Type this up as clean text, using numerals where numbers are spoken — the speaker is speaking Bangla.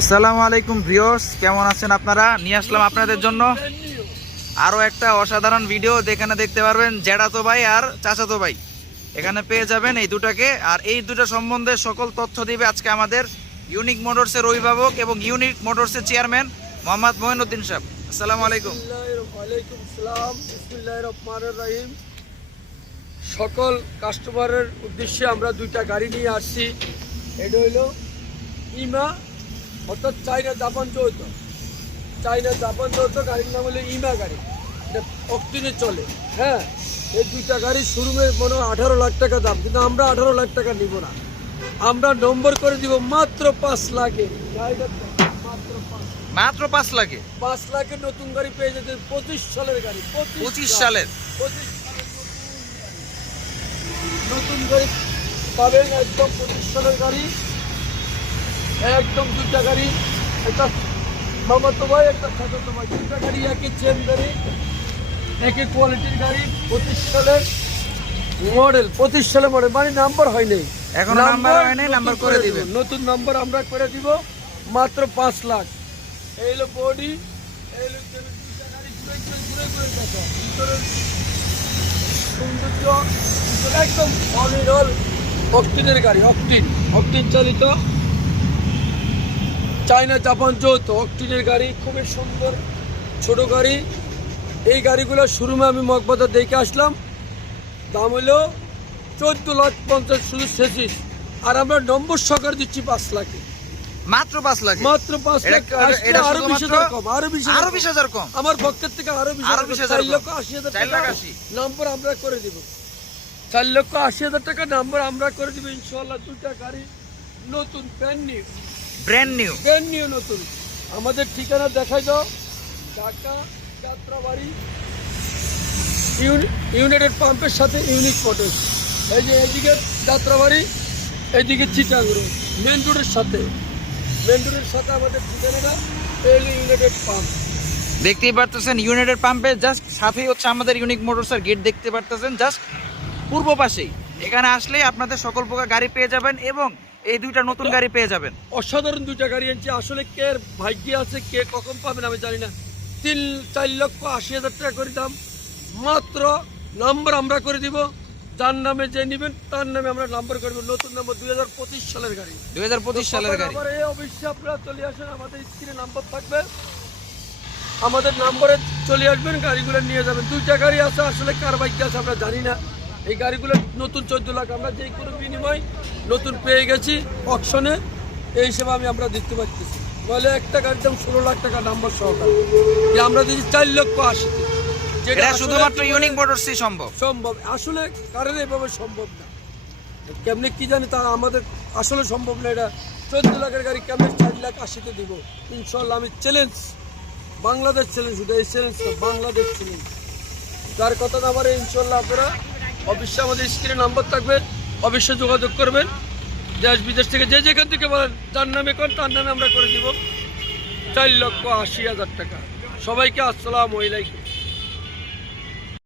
আসসালামু আলাইকুম ভিউয়ার্স, কেমন আছেন আপনারা? নিয়ে আসলাম আপনাদের জন্য আরও একটা অসাধারণ ভিডিও। যেখানে দেখতে পারবেন জ্যাঠাতো ভাই আর চাচাতো ভাই, এখানে পেয়ে যাবেন এই দুটাকে। আর এই দুটো সম্বন্ধে সকল তথ্য দিবে আজকে আমাদের ইউনিক মোটরসের অভিভাবক এবং ইউনিক মোটরসের চেয়ারম্যান মোহাম্মদ মঈনুদ্দিন সাহেব। আসসালামু আলাইকুম। ওয়ালাইকুম আসসালাম। বিসমিল্লাহির রহমানির রহিম। সকল কাস্টমারের উদ্দেশ্যে আমরা দুইটা গাড়ি নিয়ে আসছি। এটা হইল ইমা, অর্থাৎ চাইনা জাপান যৌথ। গাড়ির নাম হলো ইমা গাড়ি, এটা অক্টিনে চলে। হ্যাঁ, এই দুইটা গাড়ি শোরুমে মনে হয় 18 লাখ টাকা দাম, কিন্তু আমরা 18 লাখ টাকা নিব না। আমরা নম্বর করে দিব মাত্র 5 লাখে। মাত্র 5 লাখে 5 লাখের নতুন গাড়ি পেয়ে যেতে। 25 সালের গাড়ি, 25 সালের নতুন গাড়ি পাবেন একদম। 25 সালের গাড়ি একদম। দুইটা গাড়ি, একটা মামাতো ভাই, একটা চাচাতো ভাই, দুইটা গাড়ি একই চেন গাড়ি, একই কোয়ালিটির গাড়ি। 25 সালের মডেল, 25 সালের মডেল, মানে নাম্বার হয় নাই এখনো, নাম্বার হয় নাই, নাম্বার করে দিবেন। নতুন নাম্বার আমরা করে দিব মাত্র 5 লাখ। এই হলো বডি, এই হলো দুইটা গাড়ি ঘুরে দেখো ভিতরের সৌন্দর্য। একদম অরিজিনাল অক্টিনের গাড়ি, অক্টিন চালিত চায়না জাপান যৌথ অক্টিনের গাড়ি, খুবই সুন্দর ছোট গাড়ি। এই গাড়িগুলো শোরুমে আমি মগবাজার দেখে আসলাম, দাম হলো 14,50,000 শুধু সেসিস। আর আমরা নম্বর সহকার দিচ্ছি 5 লাখে, মাত্র 5 লাখ, মাত্র 5 লাখ। আরো 20,000 কম, আরো 20,000 কম আমার পক্ষের থেকে আরো 20,000, 4,80,000 টাকা নম্বর আমরা করে দিব। 4,80,000 টাকা নম্বর আমরা করে দিব ইনশাআল্লাহ। দুইটা গাড়ি নতুন, ব্র্যান্ড নিউ নতুন। আমাদের ঠিকানা দেখাই দাও, ঢাকা যাত্রাবাড়ি ইউনাইটেড পাম্পের সাথে ইউনিক মোটরস। এই যে এইদিকে যাত্রাবাড়ি, এইদিকে চিটাগং মেন রোডের সাথে আমাদের ঠিকানাটা। এই ইউনাইটেড পাম্প দেখতেই পারতেছেন, ইউনাইটেড পাম্পের জাস্ট সাথেই হচ্ছে আমাদের ইউনিক মোটরসের গেট দেখতে পারতেছেন, জাস্ট পূর্ব পাশেই। এখানে আসলেই আপনাদের সকল প্রকার গাড়ি পেয়ে যাবেন এবং এই দুইটা নতুন গাড়ি পেয়ে যাবেন। অসাধারণ দুইটা গাড়ি আনছি। আসলে কে ভাগ্যে আছে, কে কখন পাবেন আমি জানি না। 4,80,000 টাকা করে দাম, মাত্র নাম্বার আমরা করে দিব। যার নামে যে নেবেন তার নামে আমরা নাম্বার করবো। নতুন নাম্বার 2025 সালের গাড়ি, 2025 সালের গাড়ি। অবশ্যই আপনারা চলে আসেন, আমাদের স্ক্রিনে নাম্বার থাকবে, আমাদের নাম্বারে চলে আসবেন, গাড়িগুলো নিয়ে যাবেন। দুইটা গাড়ি আছে, আসলে কার ভাগ্যে আছে আমরা জানি না। এই গাড়িগুলো নতুন 14 লাখ আমরা যে কোনো বিনিময় নতুন পেয়ে গেছি অকশনে, এই হিসেবে আমরা দিতে পারতেছি। বলে একটা গাড়ির দাম 16 লাখ টাকা নাম্বার সহকারে, আমরা দিচ্ছি 4,80,000, যেটা শুধুমাত্র ইউনিক মোটরসই সম্ভব। আসলে কারণ এভাবে সম্ভব না, কেমনে কি জানি, তারা আমাদের আসলে সম্ভব না। এটা 14 লাখের গাড়ি কেমনে 4,80,000 দিব ইনশাল্লাহ। আমি চ্যালেঞ্জ, বাংলাদেশ চ্যালেঞ্জ, শুধু এই চ্যালেঞ্জ না, বাংলাদেশ চ্যালেঞ্জ। যার কথা না পারে ইনশাল্লাহ আপনারা অবশ্যই আমাদের স্ক্রিনে নাম্বার থাকবে, অবশ্যই যোগাযোগ করবেন। দেশ বিদেশ থেকে যে যেখান থেকে বলেন, যার নামে কোন তার নামে আমরা করে দিব 4,80,000 টাকা। সবাইকে আসসালামু আলাইকুম।